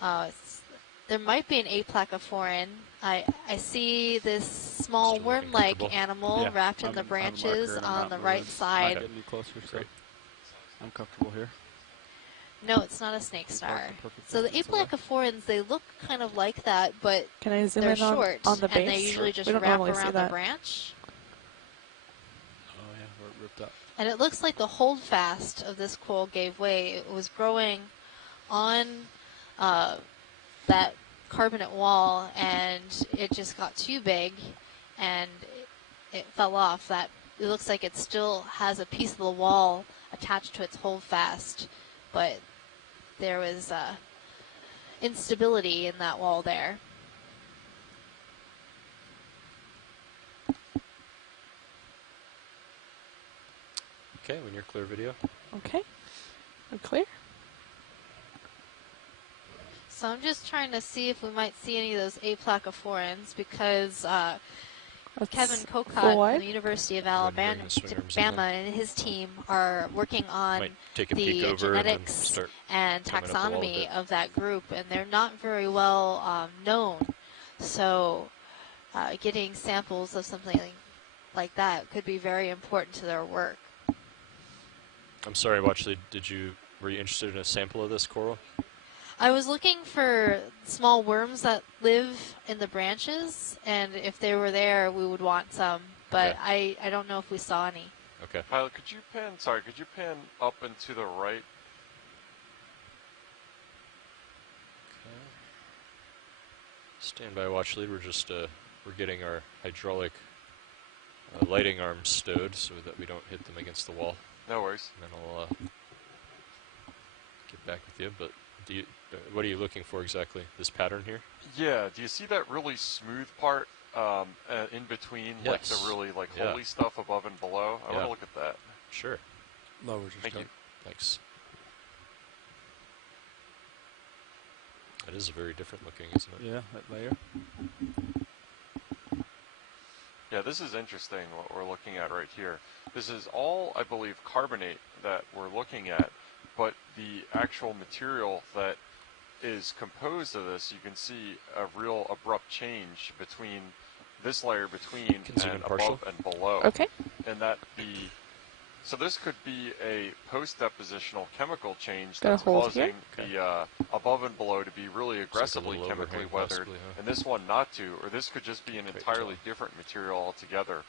There might be an aplacoforan. I see this small worm-like animal wrapped in the branches on the right side. Not get any closer, so I'm comfortable here. No, it's not a snake star. So the aplacophorans, they look kind of like that, but can I zoom they're in short, on the base? and they usually just wrap around the branch. Oh yeah, we're ripped up. And it looks like the holdfast of this coral gave way. It was growing on that carbonate wall, and it just got too big, and it fell off. That it looks like it still has a piece of the wall attached to its holdfast, but there was instability in that wall there. Okay, when you're clear, video. Okay, I'm clear. So I'm just trying to see if we might see any of those aplacophorans, because Kevin Kokot from the University of Alabama and his team are working on the genetics and taxonomy of that group, and they're not very well known. So getting samples of something like that could be very important to their work. I'm sorry, Watchley, were you interested in a sample of this coral? I was looking for small worms that live in the branches, and if they were there, we would want some, but I don't know if we saw any. Okay. Pilot, could you pan up and to the right? Okay. Stand by, watch lead. We're just, we're getting our hydraulic lighting arms stowed so that we don't hit them against the wall. No worries. And then I'll get back with you, but what are you looking for exactly? This pattern here? Yeah. Do you see that really smooth part in between, like the really holy stuff above and below? I want to look at that. Sure. Lower. Thank you. Thanks. That is very different looking, isn't it? Yeah, that layer. Yeah, this is interesting what we're looking at right here. This is all, I believe, carbonate that we're looking at. But the actual material that is composed of this, you can see a real abrupt change between this layer between and above and below. Okay. And so this could be a post-depositional chemical change that's causing the above and below to be really aggressively chemically weathered, and this one not to, or this could just be an entirely different material altogether.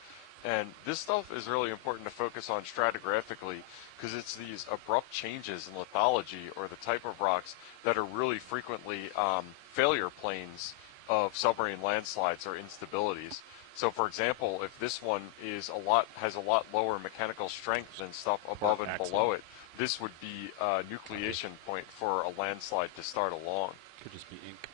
And this stuff is really important to focus on stratigraphically, because it's these abrupt changes in lithology or the type of rocks that are really frequently failure planes of submarine landslides or instabilities. So, for example, if this one has a lot lower mechanical strength than stuff above and below it, this would be a nucleation point for a landslide to start along. Could just be ink.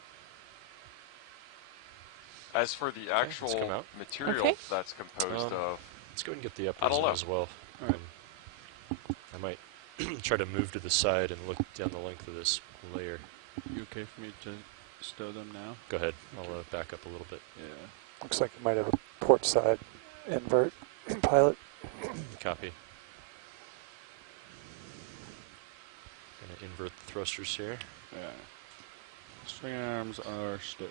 As for the actual material that's composed of... Let's go ahead and get the uppers in as well. I might try to move to the side and look down the length of this layer. You okay for me to stow them now? Go ahead. I'll back up a little bit. Yeah. Looks like you might have a port side invert pilot. Copy. Gonna invert the thrusters here. Yeah. String arms are stowed.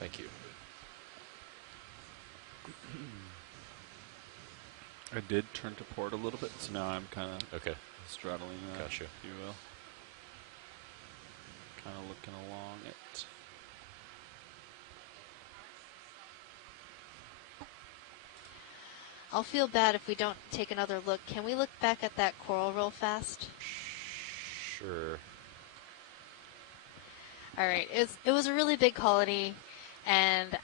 Thank you. I did turn to port a little bit, so now I'm kind of straddling that, Gotcha. if you will. Kind of looking along it. I'll feel bad if we don't take another look. Can we look back at that coral real fast? Sure. All right. It was a really big colony, and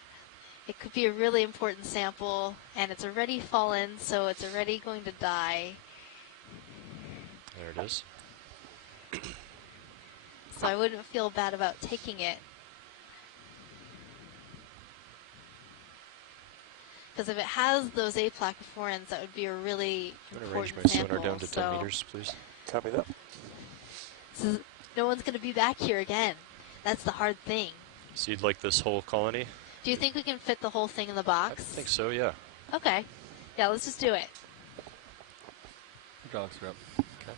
it could be a really important sample, and it's already fallen, so it's already going to die. There it is. So I wouldn't feel bad about taking it. Because if it has those aplacophorans, that would be a really important arrange my sample. sonar down to 10 meters, please. Copy that. So no one's going to be back here again. That's the hard thing. So you'd like this whole colony? Do you think we can fit the whole thing in the box? I think so, yeah. Okay. Yeah, let's just do it. Hydraulics are up. Okay.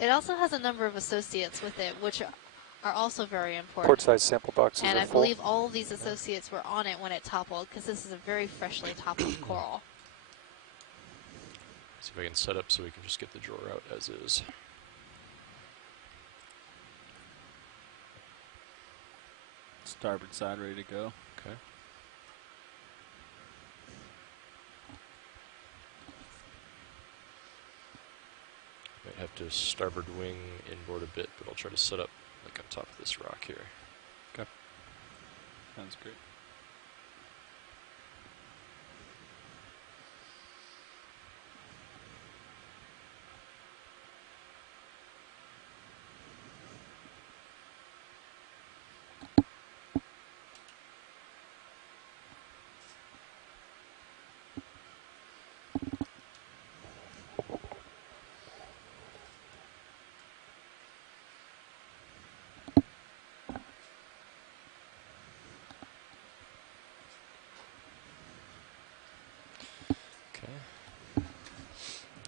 It also has a number of associates with it, which are also very important. Port-side sample boxes and are I full. believe all of these associates were on it when it toppled, because this is a very freshly toppled coral. See if I can set up so we can just get the drawer out as is. Starboard side ready to go. Okay. Might have to starboard wing inboard a bit, but I'll try to set up like on top of this rock here. Okay. Sounds great.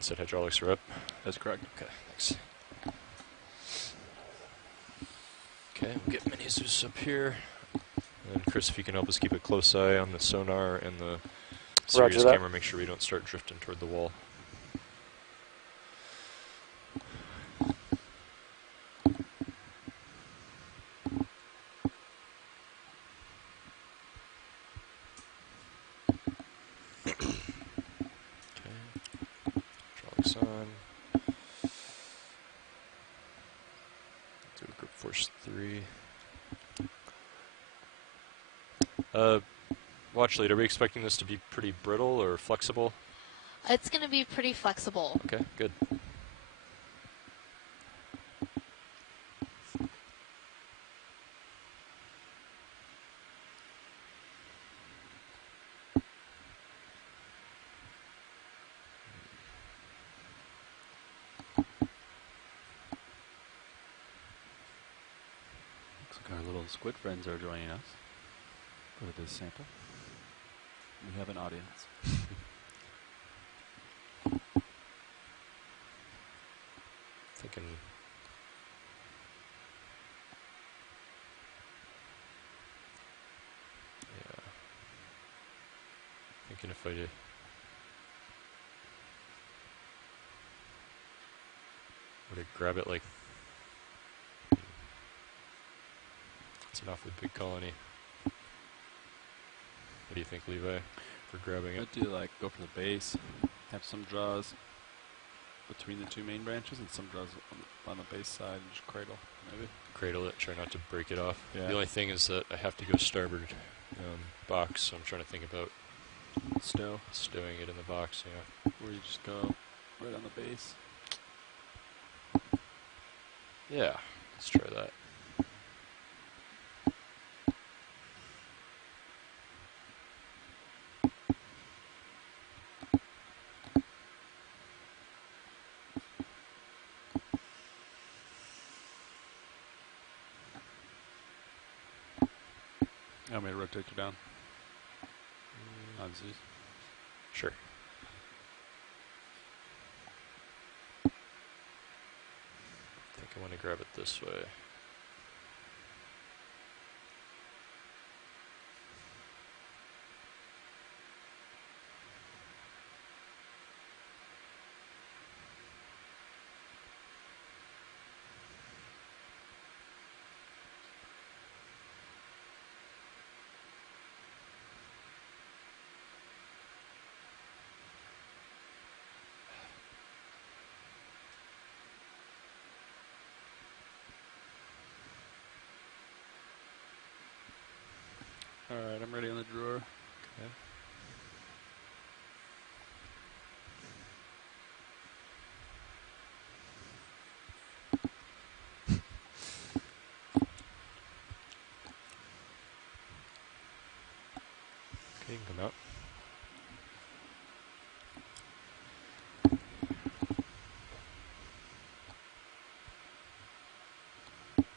Said hydraulics are up. That's correct. Okay, thanks. Okay, we'll get Mini Zeus up here. And Chris, if you can help us keep a close eye on the sonar and the Sirius camera, make sure we don't start drifting toward the wall. On. Do a group force 3. Watch lead, are we expecting this to be pretty brittle or flexible? It's going to be pretty flexible. Okay, good. Our little squid friends are joining us for this sample. We have an audience. Thinking. Yeah. Thinking if I did. Would I grab it like. It's an awfully big colony. What do you think, Levi, for grabbing it? I'd do like go for the base, have some draws between the two main branches and some draws on the base side and just cradle, maybe. Cradle it, try not to break it off. Yeah. The only thing is that I have to go starboard box, so I'm trying to think about stowing it in the box, yeah. Where you just go right on the base. Yeah, let's try that. You want me to rotate you down? On Z? Sure. I think I want to grab it this way. Alright, I'm ready on the drawer. Okay. Okay, you can come out.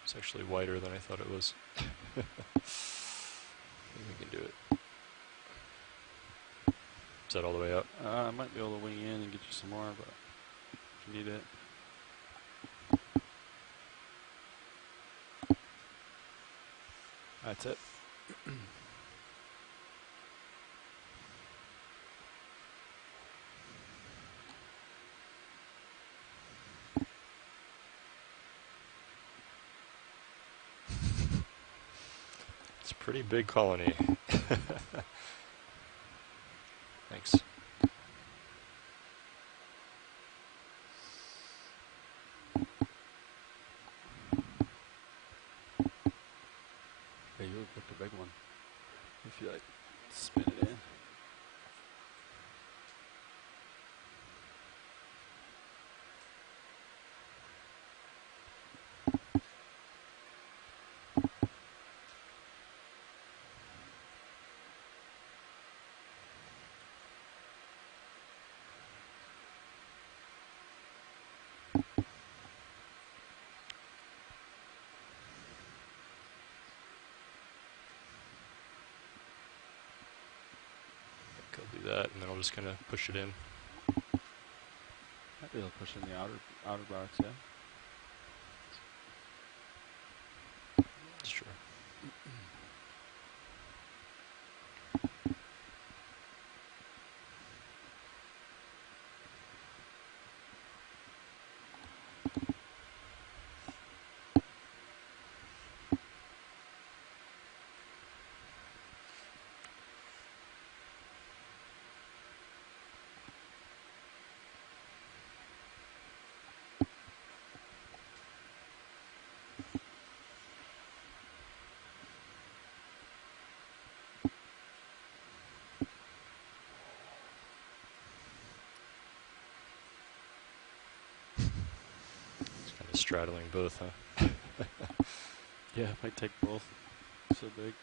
It's actually wider than I thought it was. I think we can do it. Is that all the way up? I might be able to wing in and get you some more, but if you need it. That's it. It's a pretty big colony. Thanks. Yeah, you would pick a big one if you like spin it in. I'll do that, and then I'll just kind of push it in. Might be able to push in the outer box, yeah. Sure. Straddling both, huh? Yeah, might take both. So big.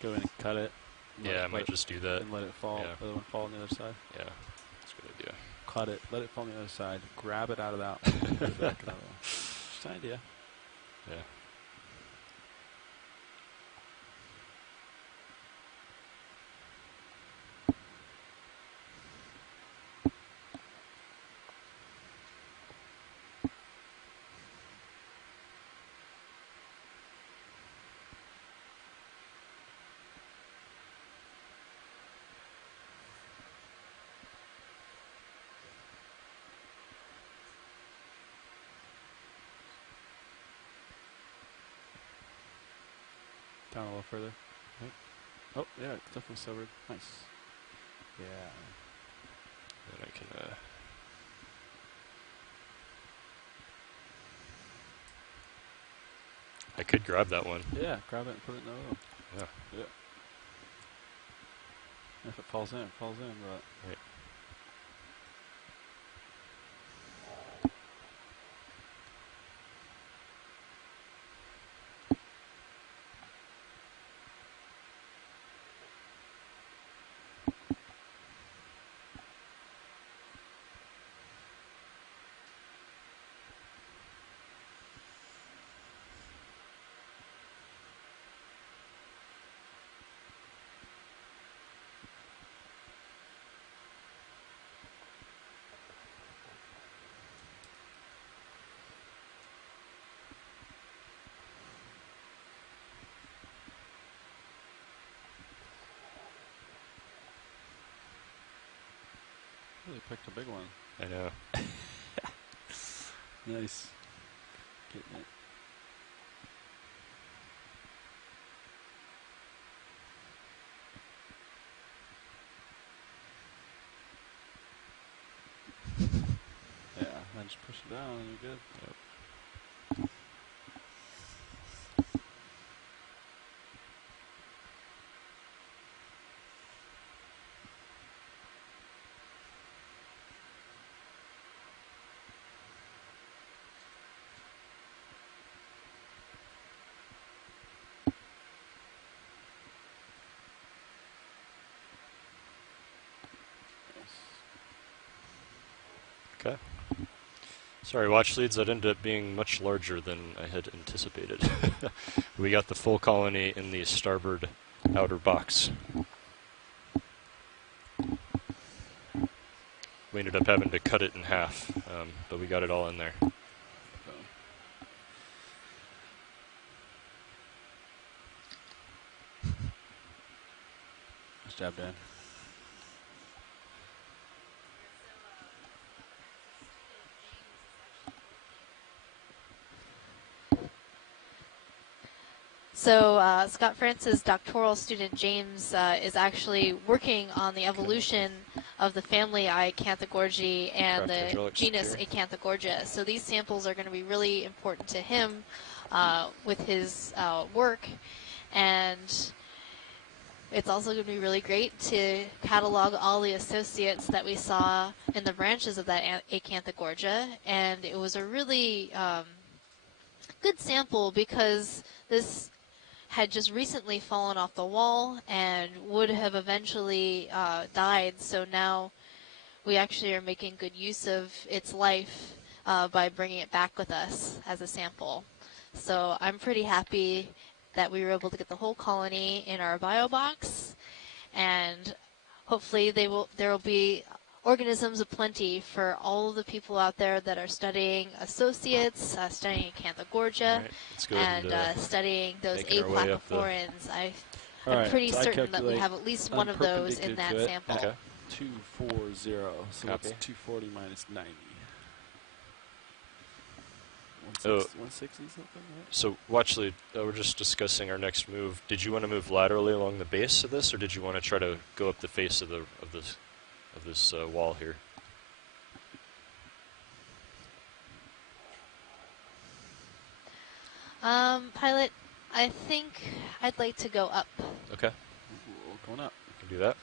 Go in and cut it. Yeah, I might just do that. And let it fall. Yeah. Let it fall on the other side. Yeah, that's a good idea. Cut it. Let it fall on the other side. Grab it out of that one. Put it back in that one. Just an idea. Yeah. Down a little further. Right. Oh, yeah, it's definitely sobered. Nice. Yeah. Then I can, I could grab that one. Yeah, grab it and put it in the other one. Yeah. Yeah. And if it falls in, it falls in, but... Right. Really picked a big one. I know. Nice. Getting it. Yeah, then just push it down and you're good. Yep. Okay. Sorry, watch leads, that ended up being much larger than I had anticipated. We got the full colony in the starboard outer box. We ended up having to cut it in half, but we got it all in there. Nice job, Dan. So Scott France's doctoral student James is actually working on the evolution of the family Acanthogorgia and the genus Acanthogorgia. So these samples are going to be really important to him with his work, and it's also going to be really great to catalog all the associates that we saw in the branches of that Acanthogorgia, and it was a really good sample because this had just recently fallen off the wall and would have eventually died. So now we actually are making good use of its life by bringing it back with us as a sample. So I'm pretty happy that we were able to get the whole colony in our bio box, and hopefully there will be organisms aplenty for all of the people out there that are studying associates, studying Acanthogorgia, and studying those aplacophorans. I'm pretty certain that we have at least one of those in that sample. Okay. 240, so that's 240 minus 90. 160 something, right? So, Watchley, we're just discussing our next move. Did you want to move laterally along the base of this, or did you want to try to go up the face of this wall here? Pilot, I think I'd like to go up. Okay. Going up. You can do that.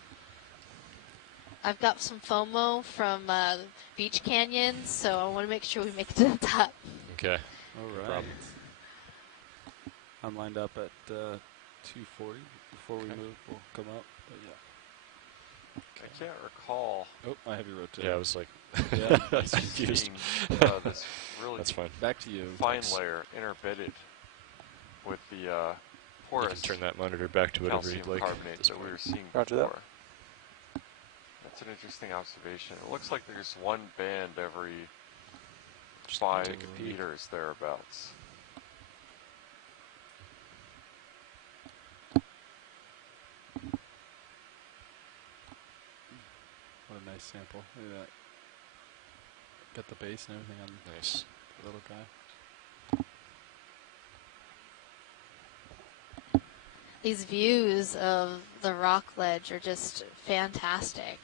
I've got some FOMO from Beach Canyon, so I want to make sure we make it to the top. Okay. All right. I'm lined up at 240. Before we move, we'll come up. But yeah. I can't recall. Oh, I have your rotate. Yeah, I was like, yeah, I was confused. This really That's fine. Back to you. Fine layer interbedded with the porous. You can turn that monitor back to whatever you'd like. Carbonate that we were seeing Roger before. That's an interesting observation. It looks like there's one band every 5 meters thereabouts. What a nice sample. Look at that. Got the base and everything on the little guy. These views of the rock ledge are just fantastic.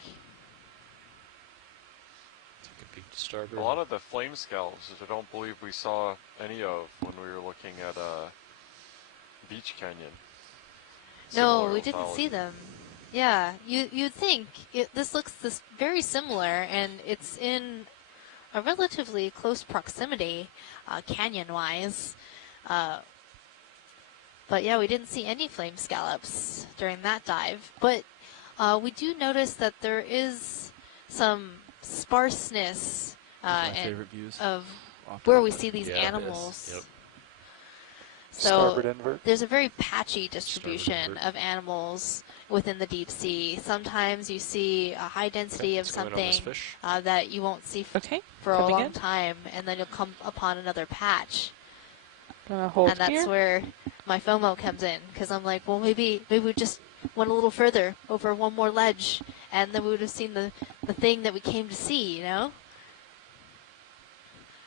Take a peek to starboard. A lot of the flame scallops, I don't believe we saw any of when we were looking at Beach Canyon. No, we didn't see them. Yeah, you'd think this looks very similar, and it's in a relatively close proximity, canyon-wise. But yeah, we didn't see any flame scallops during that dive. But we do notice that there is some sparseness of where we see these animals. Yep. So there's a very patchy distribution of animals within the deep sea. Sometimes you see a high density of something that you won't see for a long time, and then you'll come upon another patch. And that's where my FOMO comes in, because I'm like, well, maybe we just went a little further over one more ledge, and then we would have seen the thing that we came to see, you know?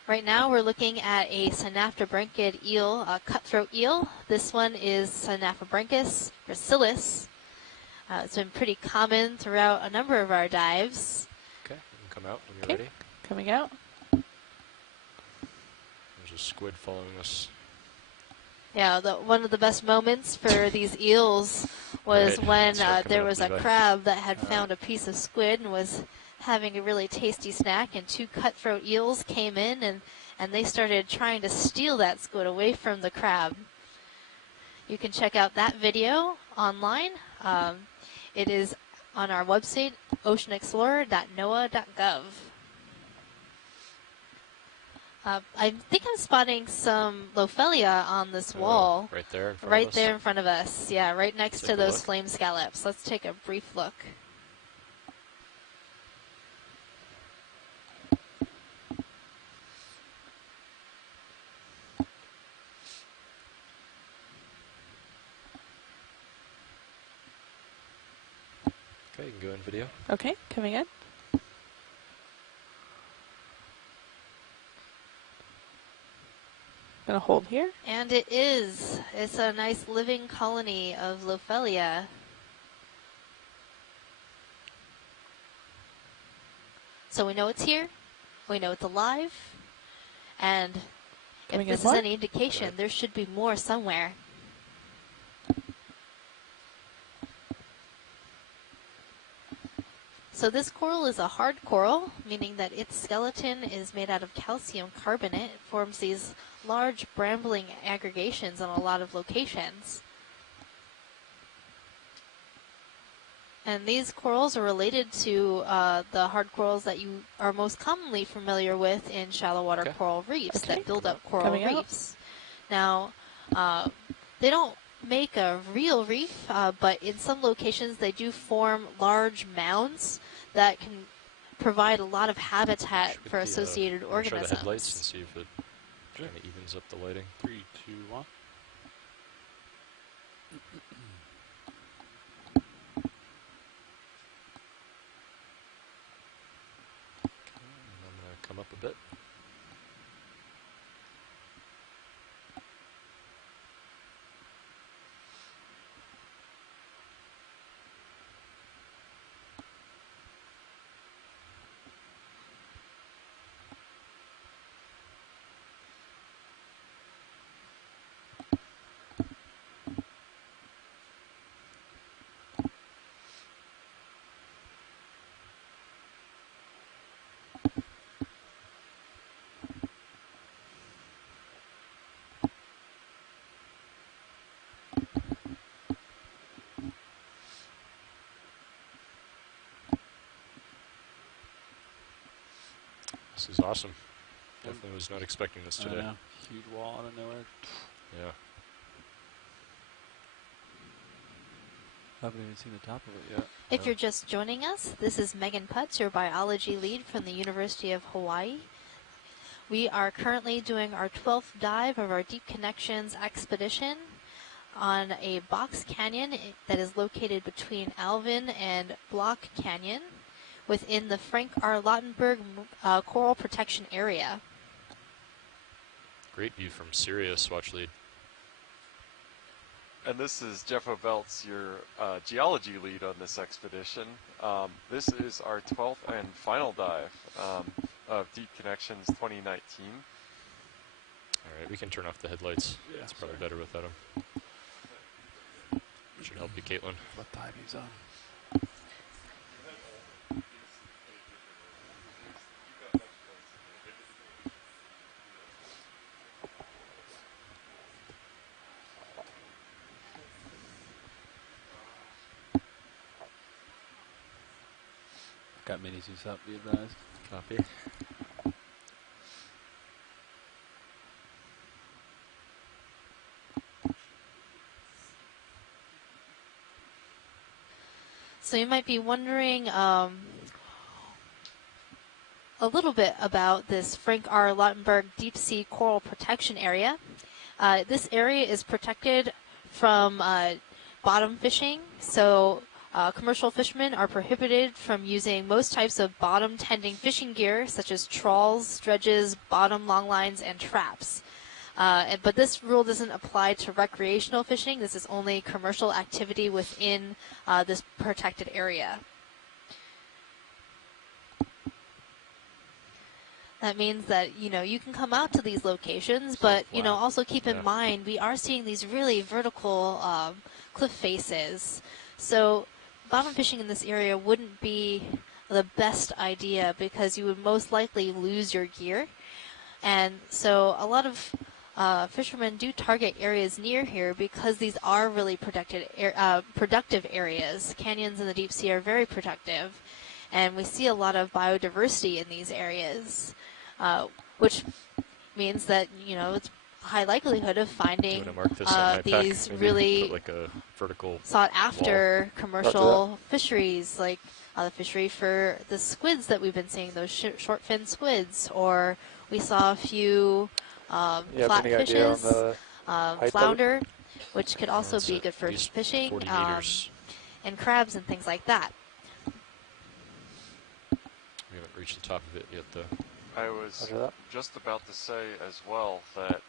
Right now we're looking at a synaphobranchid eel, a cutthroat eel. This one is Synaphobranchus gracilis. It's been pretty common throughout a number of our dives. Okay, you can come out when you're ready. Coming out. There's a squid following us. Yeah, one of the best moments for these eels was when there was a crab that had found a piece of squid and was having a really tasty snack, and 2 cutthroat eels came in and they started trying to steal that squid away from the crab. You can check out that video online. It is on our website, oceanexplorer.noaa.gov. I think I'm spotting some Lophelia on this wall. Right there in front of us? Right there in front of us. Yeah, right next to those look. flame scallops. Let's take a brief look. Okay, you can go in video. Okay, coming in. Gonna hold here. And it is. It's a nice living colony of Lophelia. So we know it's here. We know it's alive. And if this is any indication, there should be more somewhere. So this coral is a hard coral, meaning that its skeleton is made out of calcium carbonate. It forms these large brambling aggregations on a lot of locations. And these corals are related to the hard corals that you are most commonly familiar with in shallow water coral reefs that build up coral reefs. Now, they don't make a real reef, but in some locations they do form large mounds that can provide a lot of habitat for associated organisms. Try the headlights and see if it kind of evens up the lighting. 3, 2, 1. I'm going to come up a bit. This is awesome. Definitely was not expecting this today. Huge wall out of nowhere. Yeah. Haven't even seen the top of it yet. If you're just joining us, this is Megan Putz, your biology lead from the University of Hawaii. We are currently doing our 12th dive of our Deep Connections expedition on a box canyon that is located between Alvin and Block Canyon within the Frank R. Lautenberg Coral Protection Area. Great view from Sirius, watch lead. And this is Jeff O'Belts, your geology lead on this expedition. This is our 12th and final dive of Deep Connections 2019. All right, we can turn off the headlights. Yeah, it's probably better without them. Should help you, Caitlin. What dive he's on? Got mini Zeus up, be advised. Copy. So you might be wondering a little bit about this Frank R. Lautenberg Deep Sea Coral Protection Area. This area is protected from bottom fishing, so commercial fishermen are prohibited from using most types of bottom-tending fishing gear, such as trawls, dredges, bottom long lines, and traps. But this rule doesn't apply to recreational fishing. This is only commercial activity within this protected area. That means that, you can come out to these locations, but, also keep in mind, we are seeing these really vertical cliff faces. So bottom fishing in this area wouldn't be the best idea because you would most likely lose your gear. And so a lot of fishermen do target areas near here because these are really productive areas. Canyons in the deep sea are very productive, and we see a lot of biodiversity in these areas, which means that, you know, it's high likelihood of finding these really like a vertical sought after commercial fisheries, like the fishery for the squids that we've been seeing, those short fin squids, or we saw a few flatfishes, flounder, which could also be good for fishing, and crabs and things like that. We haven't reached the top of it yet, though. I was just about to say as well that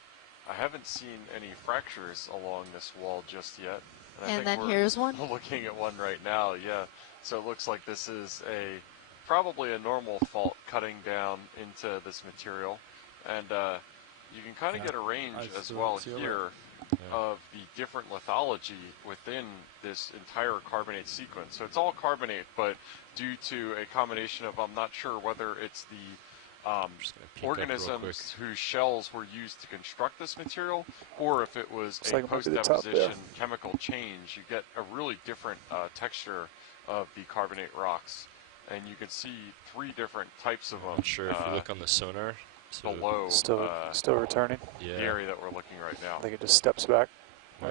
I haven't seen any fractures along this wall just yet. And then here's one. Looking at one right now, yeah. So it looks like this is probably a normal fault cutting down into this material. And you can kind of get a range as well here of the different lithology within this entire carbonate sequence. So it's all carbonate, but due to a combination of, I'm not sure whether it's the organisms whose shells were used to construct this material, or if it was a post-deposition chemical change, you get a really different texture of the carbonate rocks. And you can see 3 different types of them. I'm not sure if you look on the sonar. Below. Still returning. The area that we're looking right now. I think it just steps back.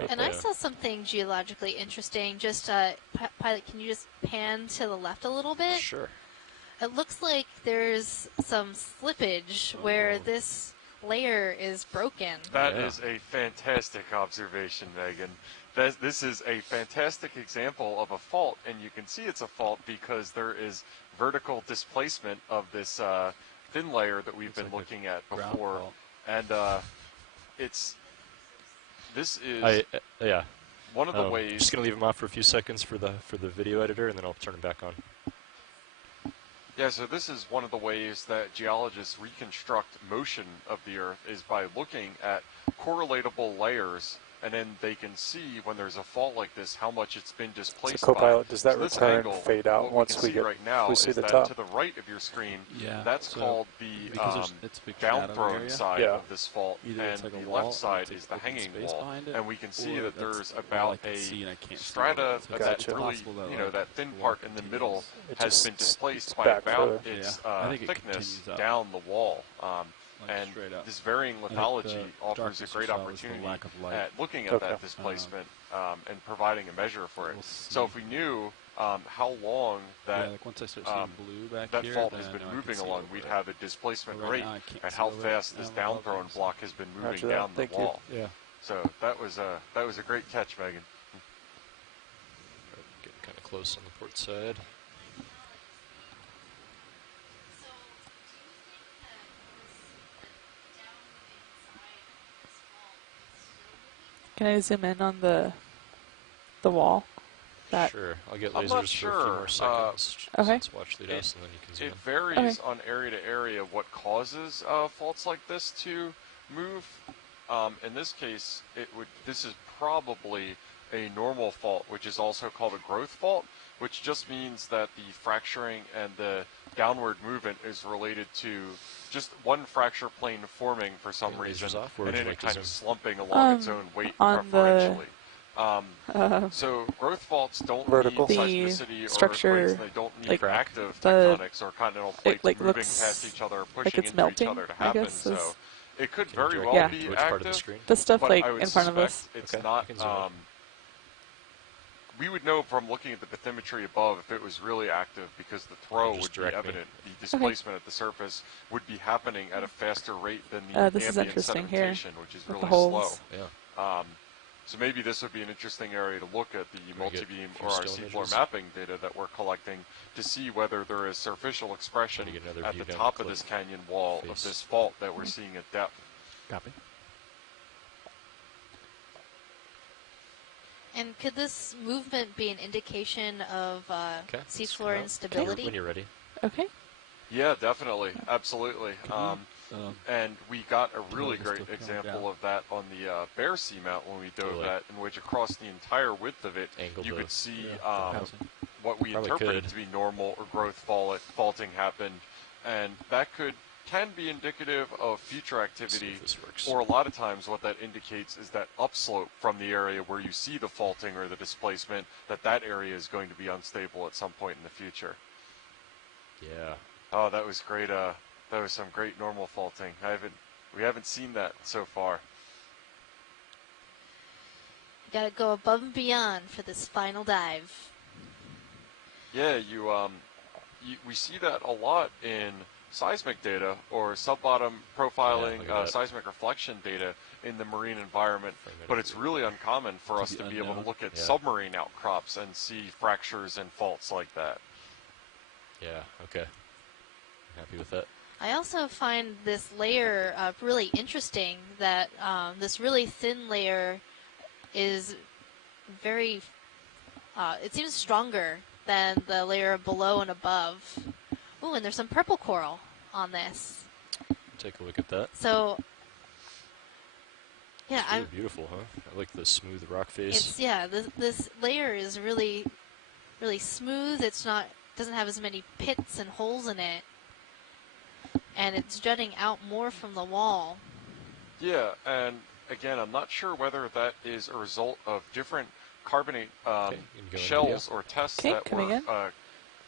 And I saw something geologically interesting. Just, Pilot, can you just pan to the left a little bit? Sure. It looks like there's some slippage where this layer is broken. That is a fantastic observation, Megan. This is a fantastic example of a fault, and you can see it's a fault because there is vertical displacement of this thin layer that we've been looking at before. And this is one of the ways. I'm just going to leave them off for a few seconds for the video editor, and then I'll turn them back on. Yeah, so this is one of the ways that geologists reconstruct motion of the Earth is by looking at correlatable layers, and then they can see when there's a fault like this how much it's been displaced. So Copilot, does that return fade out once we get right now we see is the that top? to the right of your screen, that's so called the down-thrown side of this fault, and the left side is the hanging wall. And we can see that there's about a strata that really, you know, that thin part in the middle has been displaced by about its thickness down the wall. And this varying lithology offers a great opportunity at looking at that displacement and providing a measure for it. So if we knew how long that that fault has been moving along, we'd have a displacement rate and how fast this down-thrown block has been moving down the wall. So that was a great catch, Megan. Getting kind of close on the port side. Can I zoom in on the wall? Sure, I'll get lasers for a few more seconds. Let's watch the dust, and then you can zoom in. It varies on area to area what causes faults like this to move. In this case, this is probably a normal fault, which is also called a growth fault, which just means that the fracturing and the downward movement is related to just one fracture plane forming for some reason, and then it kind of slumping along its own weight preferentially. So growth faults don't need seismicity or earthquakes, they don't need active tectonics or continental plates moving past each other, pushing into each other to happen. So it could very well be active. The stuff but like I would in front of us. It's not. We would know from looking at the bathymetry above if it was really active because the throw would be evident. The displacement at the surface would be happening at a faster rate than the ambient sedimentation, which is really slow. So maybe this would be an interesting area to look at the multi-beam or our seafloor mapping data that we're collecting to see whether there is surficial expression at the top of this canyon wall of this fault that we're seeing at depth. Copy. And could this movement be an indication of seafloor instability? When you're ready. Okay. Yeah, definitely. Absolutely. And we got a really great example of that on the Bear Seamount when we dove that, in which across the entire width of it, you could see what we interpreted to be normal or growth faulting happened. And that can be indicative of future activity, or a lot of times what that indicates is that upslope from the area where you see the faulting or the displacement, that area is going to be unstable at some point in the future. Yeah. Oh, that was great. That was some great normal faulting. I haven't We haven't seen that so far. You gotta go above and beyond for this final dive. Yeah, we see that a lot in seismic data or sub-bottom profiling, seismic reflection data in the marine environment, but it's really uncommon for us to be able to look at submarine outcrops and see fractures and faults like that. Yeah, okay. I'm happy with that. I also find this layer really interesting, that this really thin layer is very, it seems stronger than the layer below and above. Ooh, and there's some purple coral on this. Take a look at that. So, yeah, it's really beautiful, huh? I like the smooth rock face. It's, this layer is really, really smooth. It's not, doesn't have as many pits and holes in it, and it's jutting out more from the wall. Yeah, and again, I'm not sure whether that is a result of different carbonate shells or tests that were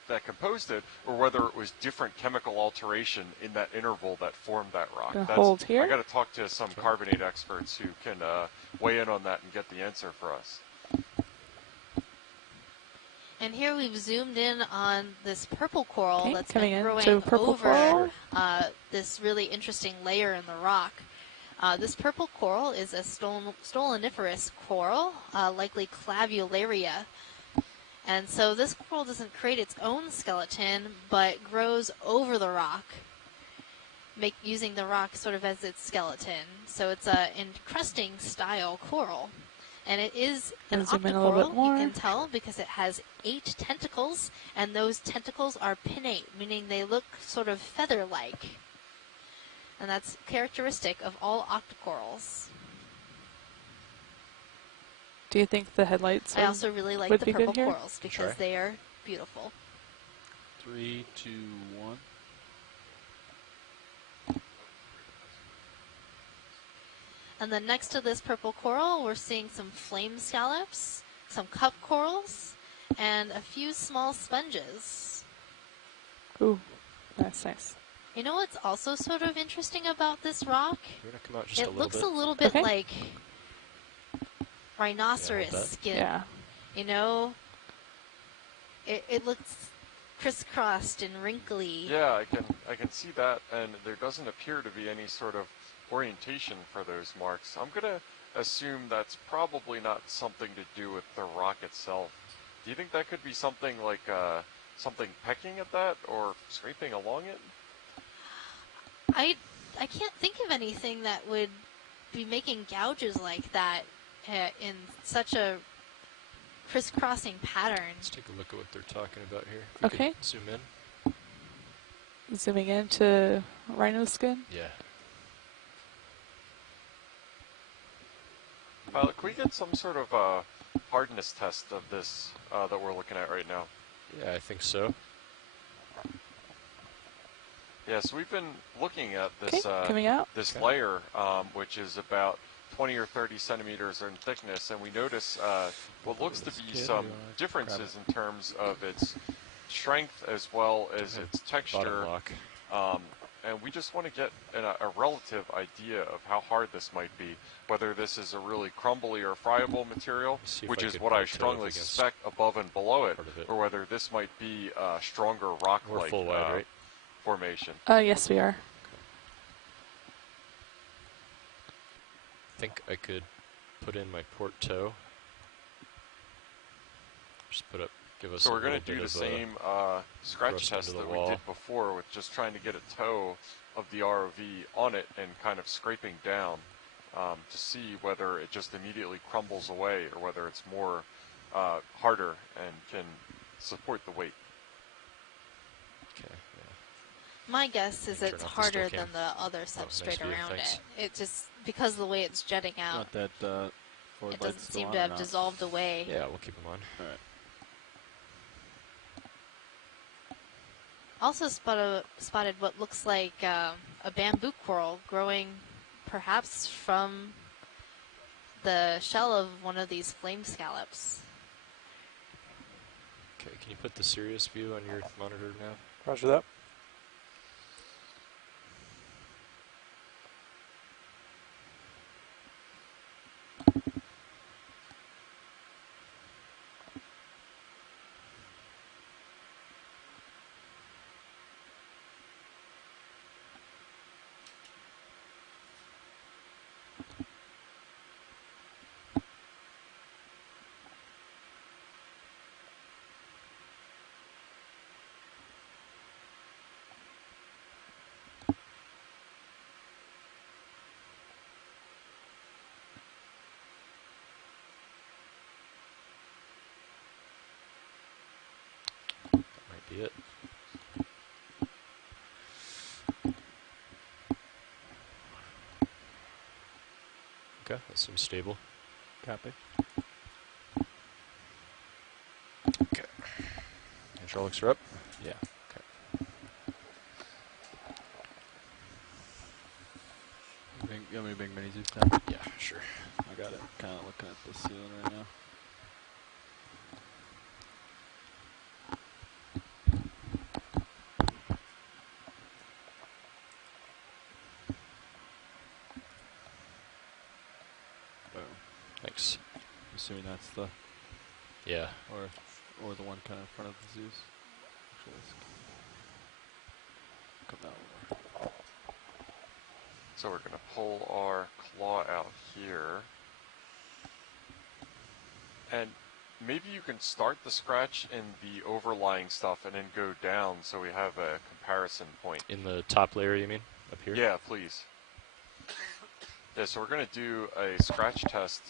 that composed it, or whether it was different chemical alteration in that interval that formed that rock. Hold here. I got to talk to some carbonate experts who can weigh in on that and get the answer for us. And here we've zoomed in on this purple coral that's been growing over this really interesting layer in the rock. This purple coral is a stoloniferous coral, likely clavularia. And so this coral doesn't create its own skeleton, but grows over the rock, using the rock sort of as its skeleton. So it's an encrusting style coral. And it is an octocoral, you can tell, because it has 8 tentacles, and those tentacles are pinnate, meaning they look sort of feather-like. And that's characteristic of all octocorals. Do you think the headlights I also really like the purple corals because they are beautiful. 3, 2, 1. And then next to this purple coral, we're seeing some flame scallops, some cup corals, and a few small sponges. Ooh, that's nice. You know what's also sort of interesting about this rock? It looks a little bit like rhinoceros skin. Yeah. You know, it looks crisscrossed and wrinkly. Yeah, I can see that, and there doesn't appear to be any sort of orientation for those marks. I'm gonna assume that's probably not something to do with the rock itself. Do you think that could be something like something pecking at that or scraping along it? I can't think of anything that would be making gouges like that in such a crisscrossing pattern. Let's take a look at what they're talking about here. Okay. Zoom in. Zooming into rhino skin. Yeah. Pilot, can we get some sort of hardness test of this that we're looking at right now? Yeah, I think so. Yeah, so we've been looking at this this layer, which is about 20 or 30 centimeters in thickness, and we notice what looks to be some differences in terms of its strength as well as its texture. And we just want to get a relative idea of how hard this might be, whether this is a really crumbly or friable material, which is what I strongly suspect above and below it, or whether this might be a stronger rock-like formation. Yes, we are. I think I could put in my port toe. Just give us. So we're going to do the same scratch test that we did before, with just trying to get a toe of the ROV on it and kind of scraping down to see whether it just immediately crumbles away or whether it's more harder and can support the weight. Okay. My guess is it's harder than the other substrate around it. It just, because of the way it's jutting out, it doesn't seem to have dissolved away. Yeah, we'll keep them on. All right. Also spotted what looks like a bamboo coral growing perhaps from the shell of one of these flame scallops. Okay, can you put the Sirius view on your monitor now? Roger that. Okay, that seems stable. Copy. Okay. Hydraulics are up? Yeah. Okay. You want me to bring mini Zeus down? Yeah, sure. I got it. Kind of looking at the ceiling right now. Boom. Thanks. Assuming that's the... Yeah. Or the one kind of in front of the Zeus. Actually, let's come down more. So we're going to pull our claw out here. And maybe you can start the scratch in the overlying stuff and then go down so we have a comparison point. In the top layer, you mean? Up here? Yeah, please. Yeah, so we're going to do a scratch test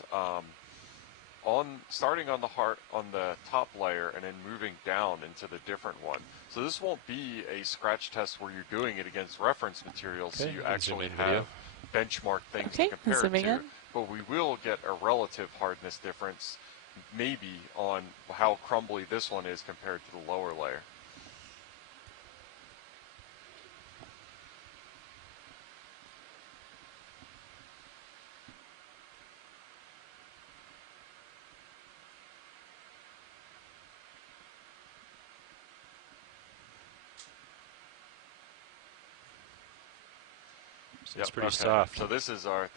starting on the top layer and then moving down into the different one. So this won't be a scratch test where you're doing it against reference materials, so you actually have benchmark things to compare it to. But we will get a relative hardness difference, maybe on how crumbly this one is compared to the lower layer. So it's pretty soft. So this is our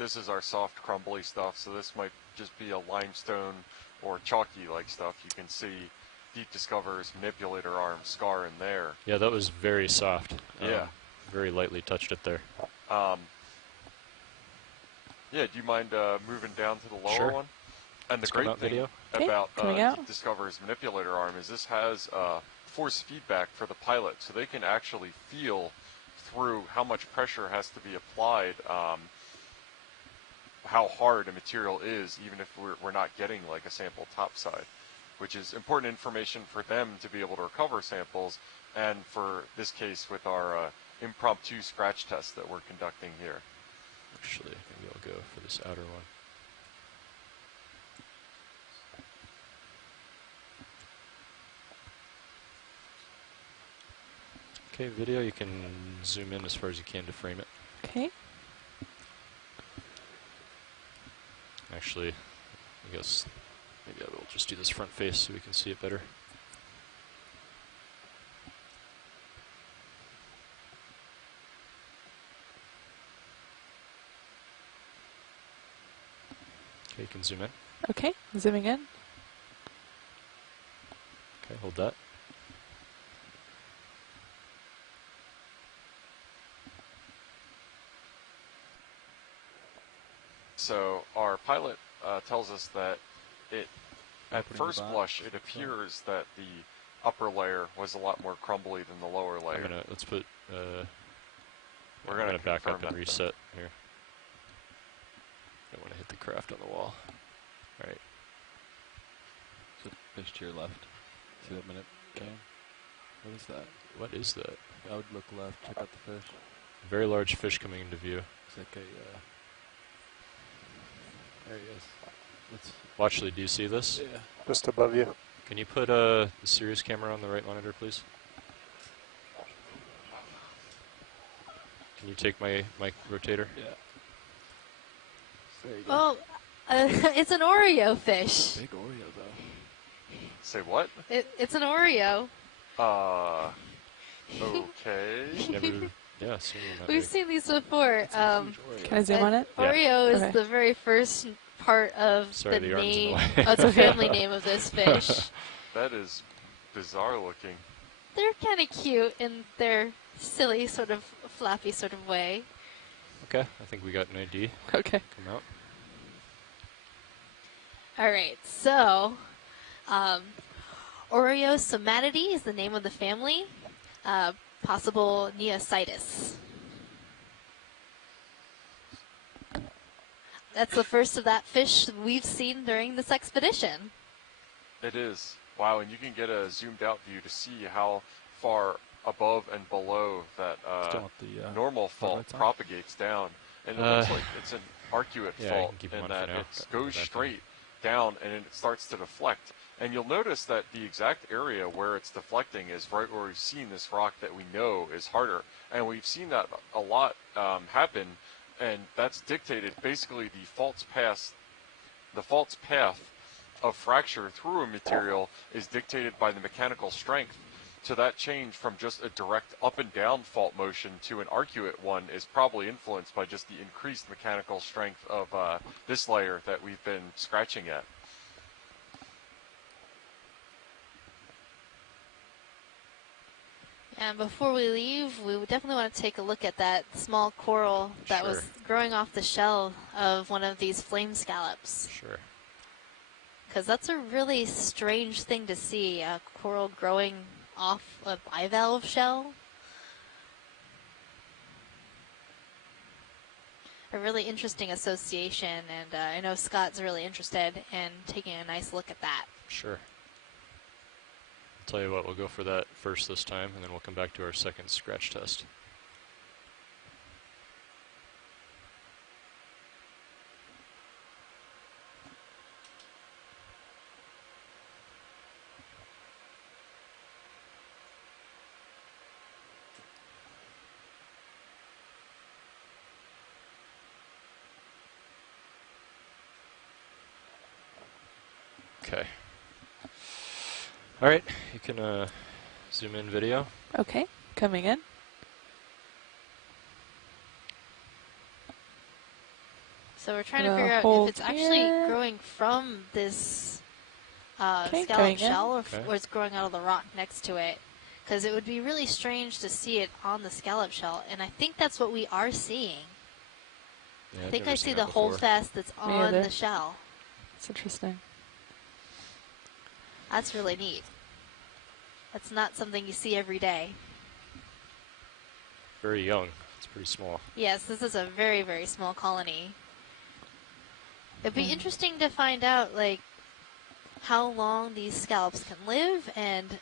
soft, crumbly stuff. So this might just be a limestone or chalky-like stuff. You can see Deep Discover's manipulator arm scar in there. Yeah, that was very soft. Yeah. Very lightly touched it there. Yeah, do you mind moving down to the lower one? And the great thing about Deep Discover's manipulator arm is this has force feedback for the pilot, so they can actually feel through how much pressure has to be applied, how hard a material is, even if we're not getting like a sample topside, which is important information for them to be able to recover samples, and for this case with our impromptu scratch test that we're conducting here. Actually, maybe I'll go for this outer one. Okay, video, you can zoom in as far as you can to frame it. Okay. Actually, I guess maybe I will just do this front face so we can see it better. Okay, you can zoom in. Okay, zooming in. Okay, hold that. So our pilot tells us that at first blush, it appears that the upper layer was a lot more crumbly than the lower layer. Let's put, we're going to back up and reset here. Don't want to hit the craft on the wall. All right. So fish to your left. See that minute game? What is that? What is that? I would look left, check out the fish. Very large fish coming into view. It's like a, there he is. Watch, do you see this? Yeah. Just above you. Can you put the Sirius camera on the right monitor, please? Can you take my rotator? Yeah. There you go. Well, it's an Oreo fish. Big Oreo, though. Say what? It's an Oreo. Okay. Yeah, seen one that We've big. seen these before. Can I zoom on it? Oreo is the very first part of the name. It's a family name of this fish. That is bizarre looking. They're kind of cute in their silly, sort of flappy sort of way. Okay, I think we got an ID. Okay. Come out. All right, so Oreosomatidae is the name of the family. Possible Neositis. That's the first of that fish we've seen during this expedition. It is. Wow, and you can get a zoomed out view to see how far above and below that normal fault propagates down. And it looks like it's an arcuate fault in that it goes straight down and it starts to deflect. And you'll notice that the exact area where it's deflecting is right where we've seen this rock that we know is harder. And we've seen that a lot happen, and that's dictated basically the fault's path of fracture through a material is dictated by the mechanical strength. So that change from just a direct up and down fault motion to an arcuate one is probably influenced by just the increased mechanical strength of this layer that we've been scratching at. And before we leave, we would definitely want to take a look at that small coral that was growing off the shell of one of these flame scallops. Sure. Because that's a really strange thing to see, a coral growing off a bivalve shell. A really interesting association, and I know Scott's really interested in taking a nice look at that. Sure. I'll tell you what, we'll go for that first this time, and then we'll come back to our second scratch test. Okay. All right, you can zoom in video. Okay, coming in. So we're trying to figure out if it's actually growing from this scallop shell or it's growing out of the rock next to it. Because it would be really strange to see it on the scallop shell, and I think that's what we are seeing. Yeah, I think I see the holdfast that's on the shell. That's interesting. That's really neat. That's not something you see every day. Very young. It's pretty small. Yes, this is a very, very small colony. It'd be interesting to find out, like, how long these scallops can live and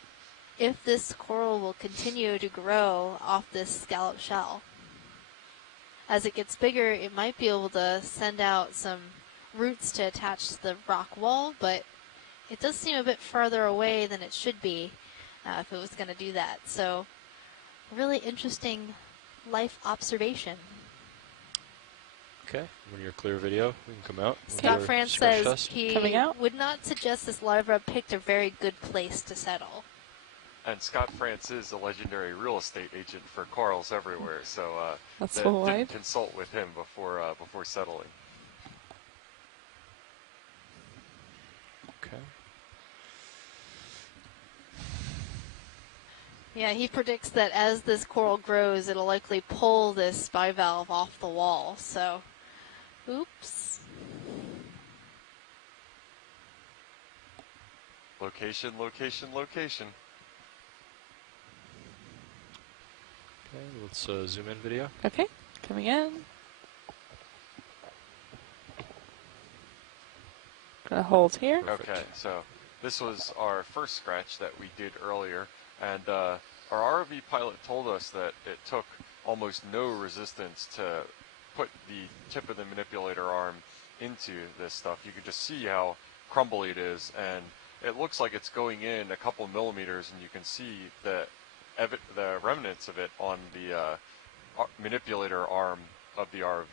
if this coral will continue to grow off this scallop shell. As it gets bigger, it might be able to send out some roots to attach to the rock wall, but it does seem a bit farther away than it should be if it was going to do that. So, really interesting life observation. Okay, when you're clear video, we can come out. Scott France says he would not suggest this larva picked a very good place to settle. And Scott France is a legendary real estate agent for corals everywhere, so didn't consult with him before settling. Okay. Yeah, he predicts that as this coral grows, it'll likely pull this bivalve off the wall. So, oops. Location, location, location. Okay, let's zoom in video. Okay, coming in. Gonna hold here. Okay, so this was our first scratch that we did earlier, and our ROV pilot told us that it took almost no resistance to put the tip of the manipulator arm into this stuff. You can just see how crumbly it is, and it looks like it's going in a couple millimeters, and you can see the remnants of it on the manipulator arm of the ROV.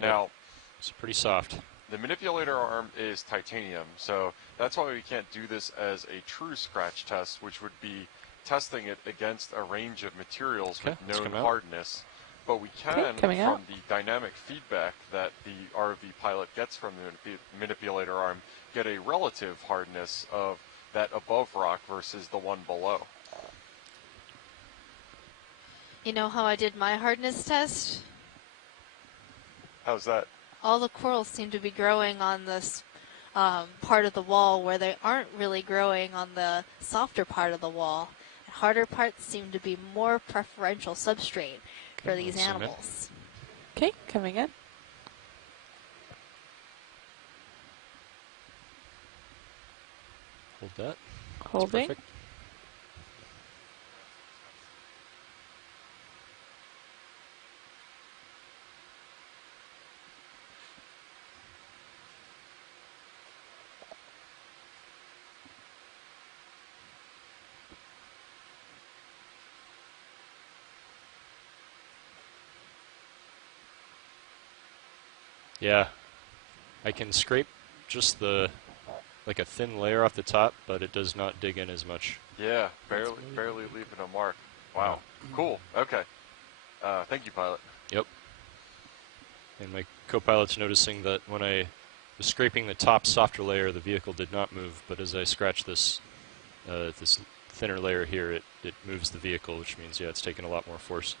Now, it's pretty soft. The manipulator arm is titanium, so that's why we can't do this as a true scratch test, which would be testing it against a range of materials with known hardness. But we can, from the dynamic feedback that the ROV pilot gets from the manipulator arm, get a relative hardness of that above rock versus the one below. You know how I did my hardness test? How's that? All the corals seem to be growing on this part of the wall where they aren't really growing on the softer part of the wall. The harder parts seem to be more preferential substrate for these animals. Okay, coming in. Hold that. Holding. Perfect. Yeah. I can scrape just like a thin layer off the top, but it does not dig in as much. Yeah, barely leaving a mark. Wow. Cool. Okay. Thank you, pilot. Yep. And my co-pilot's noticing that when I was scraping the top softer layer, the vehicle did not move, but as I scratch this this thinner layer here, it moves the vehicle, which means, yeah, it's taking a lot more force.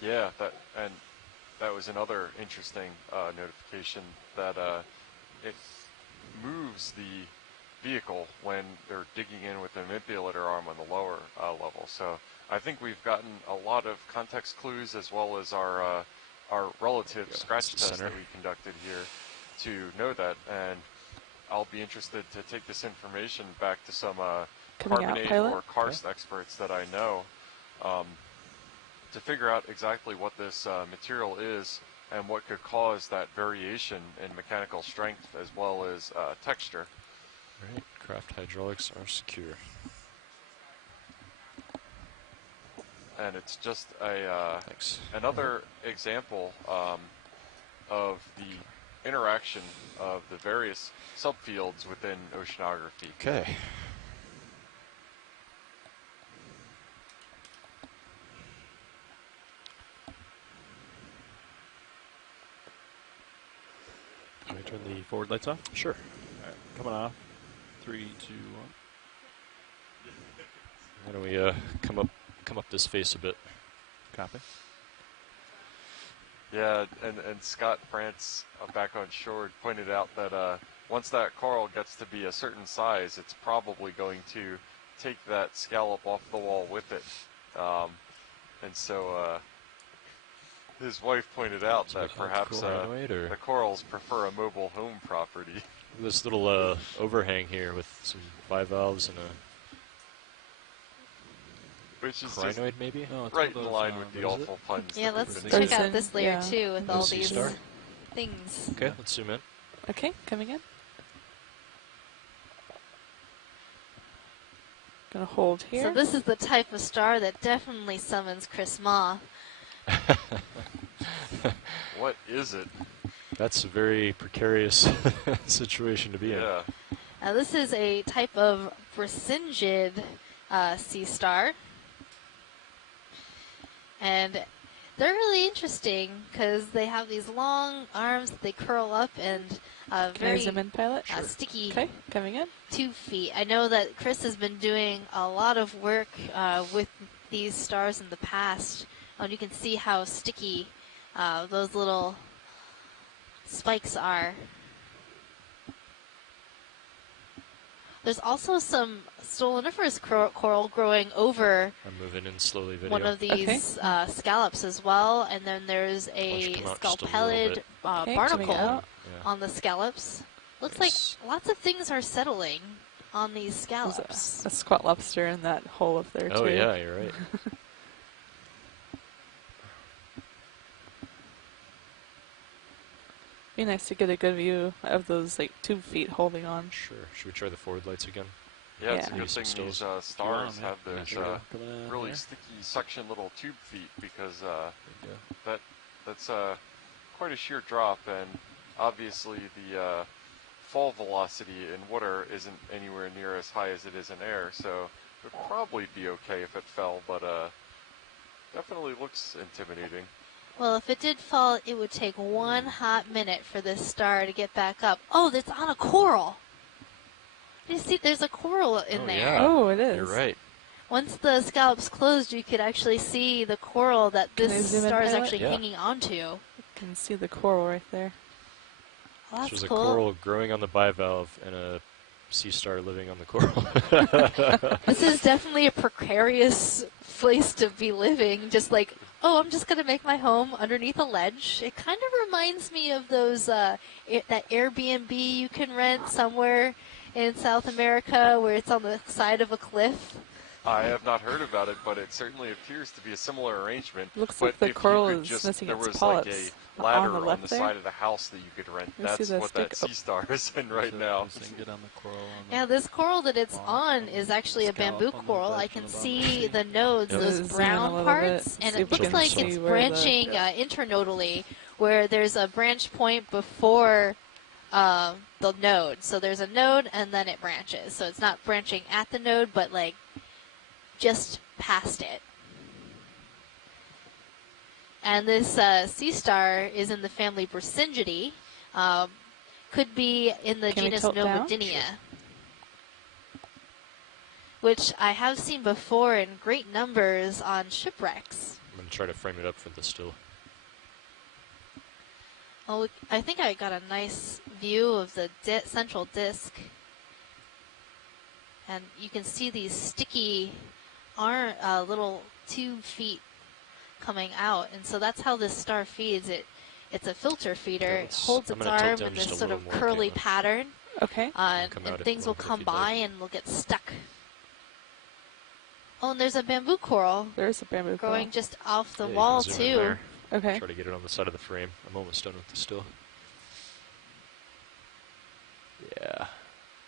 Yeah, that was another interesting notification that it moves the vehicle when they're digging in with the manipulator arm on the lower level. So I think we've gotten a lot of context clues as well as our relative scratch test that we conducted here to know that. And I'll be interested to take this information back to some carbonate or karst experts that I know to figure out exactly what this material is and what could cause that variation in mechanical strength as well as texture. Right, craft hydraulics are secure. And it's just another example of the interaction of the various subfields within oceanography. Okay. Can we turn the forward lights off? Sure. All right, coming off. 3, 2, 1. Why don't we come up this face a bit? Copy. Yeah, and Scott France back on shore pointed out that once that coral gets to be a certain size, it's probably going to take that scallop off the wall with it. And so his wife pointed out that perhaps the corals prefer a mobile home property. This little overhang here with some bivalves and a which is crinoid, maybe? Oh, right in line with the awful puns. Yeah, let's check out this layer too with all these things. Okay, let's zoom in. Okay, coming in. Gonna hold here. So this is the type of star that definitely summons Chris Moth. What is it? That's a very precarious situation to be in. Now this is a type of Brisingid sea star. And they're really interesting because they have these long arms that they curl up and very zoom in, pilot? Sticky. Okay, coming in. 2 feet. I know that Chris has been doing a lot of work with these stars in the past. And you can see how sticky those little spikes are. There's also some stoloniferous coral growing over I'm moving in slowly video. one of these scallops as well, and then there's a scalpellid barnacle on the scallops. Looks like lots of things are settling on these scallops. There's a squat lobster in that hole up there too. Oh yeah, you're right. Be nice to get a good view of those like 2 feet holding on. Sure. Should we try the forward lights again? Yeah, it's a good thing these stars have those really sticky suction little tube feet because that's quite a sheer drop, and obviously the fall velocity in water isn't anywhere near as high as it is in air, so it would probably be okay if it fell, but definitely looks intimidating. Well, if it did fall, it would take 1 hot minute for this star to get back up. Oh, it's on a coral. You see, there's a coral in there. Yeah. Oh, it is. You're right. Once the scallop's closed, you could actually see the coral that this star is actually hanging onto. You can see the coral right there. Well, that's There's cool. a coral growing on the bivalve and a sea star living on the coral. This is definitely a precarious place to be living. Just like, oh, I'm just going to make my home underneath a ledge. It kind of reminds me of those that Airbnb you can rent somewhere in South America where it's on the side of a cliff. I have not heard about it, but it certainly appears to be a similar arrangement. Looks like the coral is missing there its was polyps. Like a ladder on the side of the house that you could rent. That's what that sea star is in right now. Yeah, this coral that it's on is actually a bamboo coral. I can see the nodes, those brown parts, and it looks like it's branching internodally where there's a branch point before the node. So there's a node and then it branches. So it's not branching at the node, but like just past it. And this sea star is in the family Brachyngeidae. Could be in the genus Novidinia, which I have seen before in great numbers on shipwrecks. I'm going to try to frame it up for the still. Oh, I think I got a nice view of the central disk. And you can see these sticky little tube feet coming out. And so that's how this star feeds. It's a filter feeder. It holds its arm in this sort of curly pattern. Okay. And things will come by and will get stuck. Oh, and there's a bamboo coral. There's a bamboo coral. Growing just off the wall, too. Okay. Try to get it on the side of the frame. I'm almost done with the still. Yeah.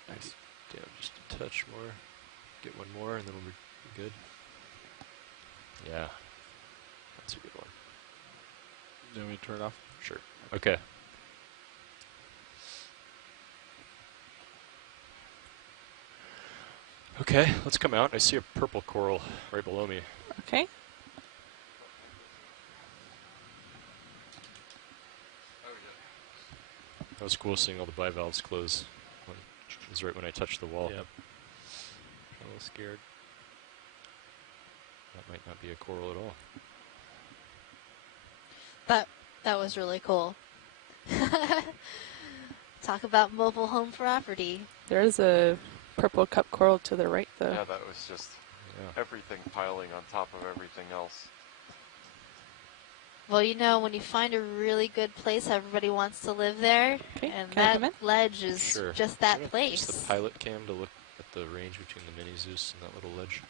Nice. Down just a touch more. Get one more, and then we'll be good. Yeah. That's a good one. You want me to turn it off? Sure. Okay. Okay, let's come out. I see a purple coral right below me. Okay. That was cool seeing all the bivalves close. It was right when I touched the wall. Yep. A little scared. That might not be a coral at all. That was really cool. Talk about mobile home property. There's a purple cup coral to the right, though. Yeah, that was just everything piling on top of everything else. Well, you know, when you find a really good place, everybody wants to live there. Okay, and that ledge is just that place. Just the pilot cam to look at the range between the mini Zeus and that little ledge.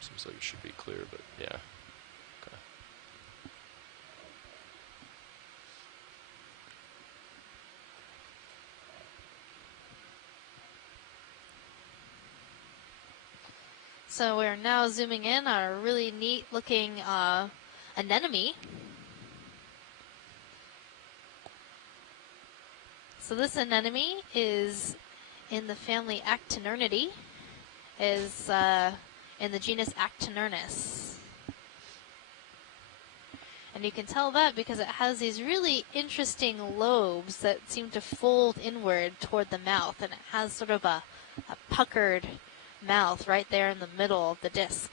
Seems like it should be clear, but yeah. Okay. So we're now zooming in on a really neat looking anemone. So this anemone is in the family Actinernidae, is in the genus Actinernus. And you can tell that because it has these really interesting lobes that seem to fold inward toward the mouth, and it has sort of a puckered mouth right there in the middle of the disc.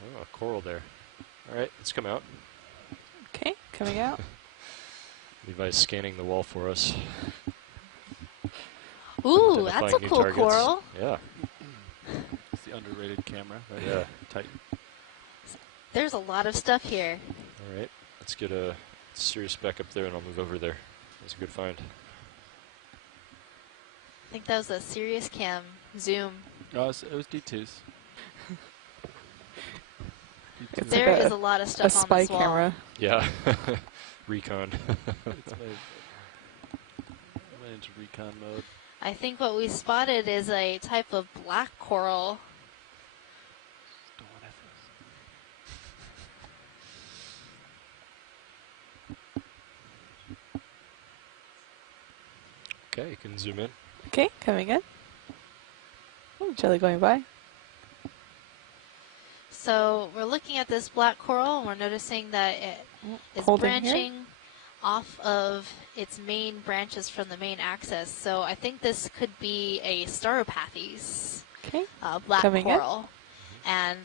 Oh, a coral there. All right, let's come out. Okay, coming out. Levi's scanning the wall for us. Ooh, that's a cool targets. coral. Yeah. It's the underrated camera, right? Yeah. Titan. There's a lot of stuff here. All right, let's get a Sirius back up there, and I'll move over there. That's a good find. I think that was a Sirius cam zoom. Oh, it was D2s. It's there like is a lot of stuff on spy this wall. camera. Yeah. Recon. Went into recon mode. I think what we spotted is a type of black coral. Okay, you can zoom in. Okay, coming in. Oh, jelly going by. So we're looking at this black coral, and we're noticing that it is branching off of its main branches from the main axis. So I think this could be a Stauropathes black coral. And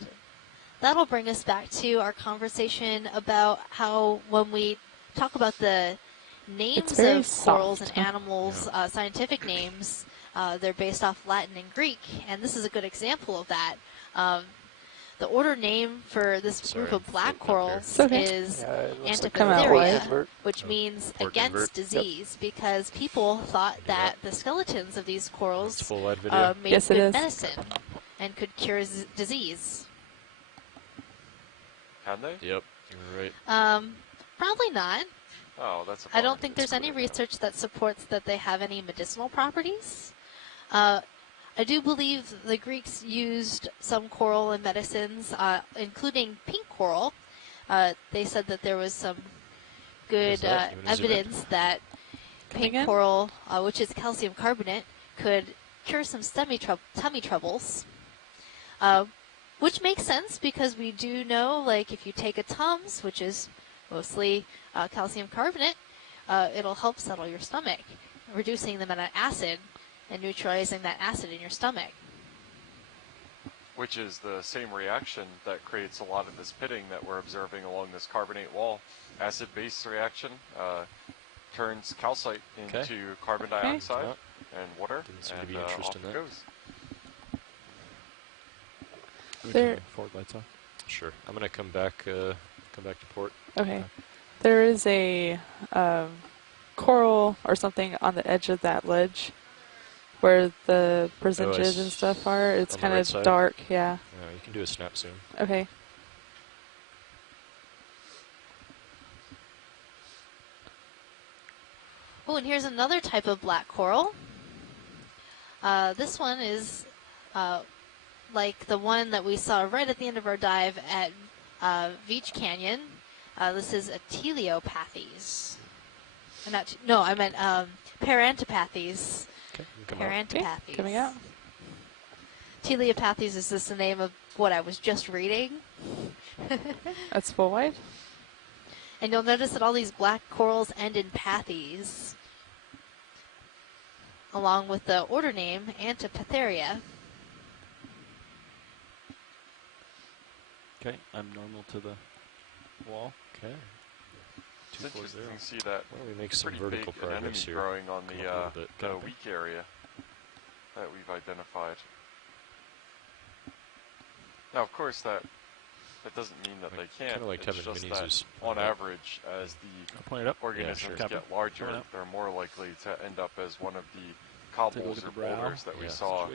that'll bring us back to our conversation about how when we talk about the names of corals and animals, scientific names, they're based off Latin and Greek, and this is a good example of that. The order name for this group of black corals is Antiphotheria, which means against disease, because people thought that the skeletons of these corals made good medicine and could cure disease. Can they? Yep, you're right. Probably not. Oh, that's a I don't bummer. think there's any research that supports that they have any medicinal properties. I do believe the Greeks used some coral in medicines, including pink coral. They said that there was some good evidence that pink coral, which is calcium carbonate, could cure some tummy troubles. Which makes sense because we do know, like, if you take a Tums, which is mostly calcium carbonate, it'll help settle your stomach, reducing the amount of acid and neutralizing that acid in your stomach. Which is the same reaction that creates a lot of this pitting that we're observing along this carbonate wall. Acid-base reaction turns calcite into carbon dioxide and water, and off it goes. There. Forward lights off. Sure. I'm gonna come back to port. Okay. There is a coral or something on the edge of that ledge where the percentages and stuff are. It's kind of dark. Yeah. Yeah, you can do a snap zoom. Okay. Oh, and here's another type of black coral. This one is like the one that we saw right at the end of our dive at Beach Canyon. This is a Teleopathes. I meant Parantopathes. Okay, Parantopathes. Okay, coming out. Teleopathes is just the name of what I was just reading. That's full wide. And you'll notice that all these black corals end in pathes, along with the order name Antipatheria. Okay, I'm normal to the wall. Okay. It's interesting to see that Why don't we make some vertical progress here? growing on the weak area that we've identified. Now, of course, that doesn't mean that they can't. Like it's just that, on average, as the organisms get larger, they're more likely to end up as one of the cobbles or boulders that we saw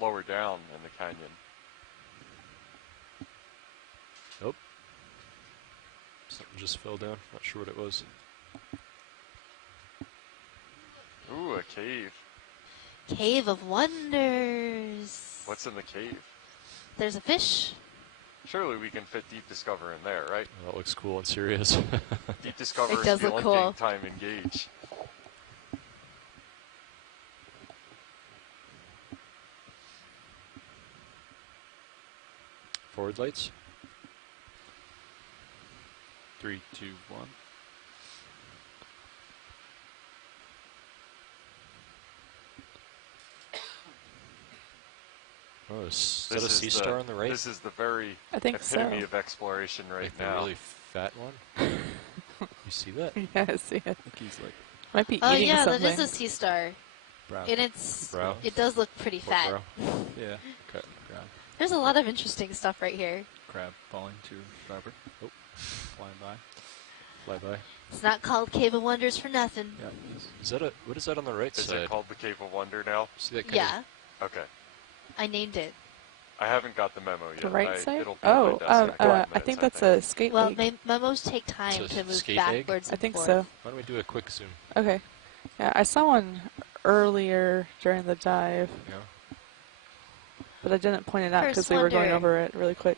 lower down in the canyon. Nope. Something just fell down. Not sure what it was. Ooh, a cave. Cave of Wonders. What's in the cave? There's a fish. Surely we can fit Deep Discover in there, right? Well, that looks cool and serious. Deep Discover it is does the look only cool. time engaged. Forward lights. 3, 2, 1. Oh, is that a sea star on the right? This is the very epitome of exploration right now. The really fat one? You see that? Yeah, I see it. I think he's like Might be eating something. That is a sea star. brow. And it's Brow? it does look pretty fat. Brow? Yeah. Okay. Crab. There's a lot of interesting stuff right here. Crab falling to starboard. Oh. Flying by. Fly by. It's not called Cave of Wonders for nothing. Yeah. Is that what is that on the right side? Is it called the Cave of Wonder now? See that Yeah. Okay. I named it. I haven't got the memo yet. The right side? It'll be on my desk in I think that's a skate Well, egg. memos take time to move skate backwards I and think forth. so. Why don't we do a quick zoom? Okay. Yeah, I saw one earlier during the dive, Yeah. but I didn't point it out First because we were going wonder. over it really quick.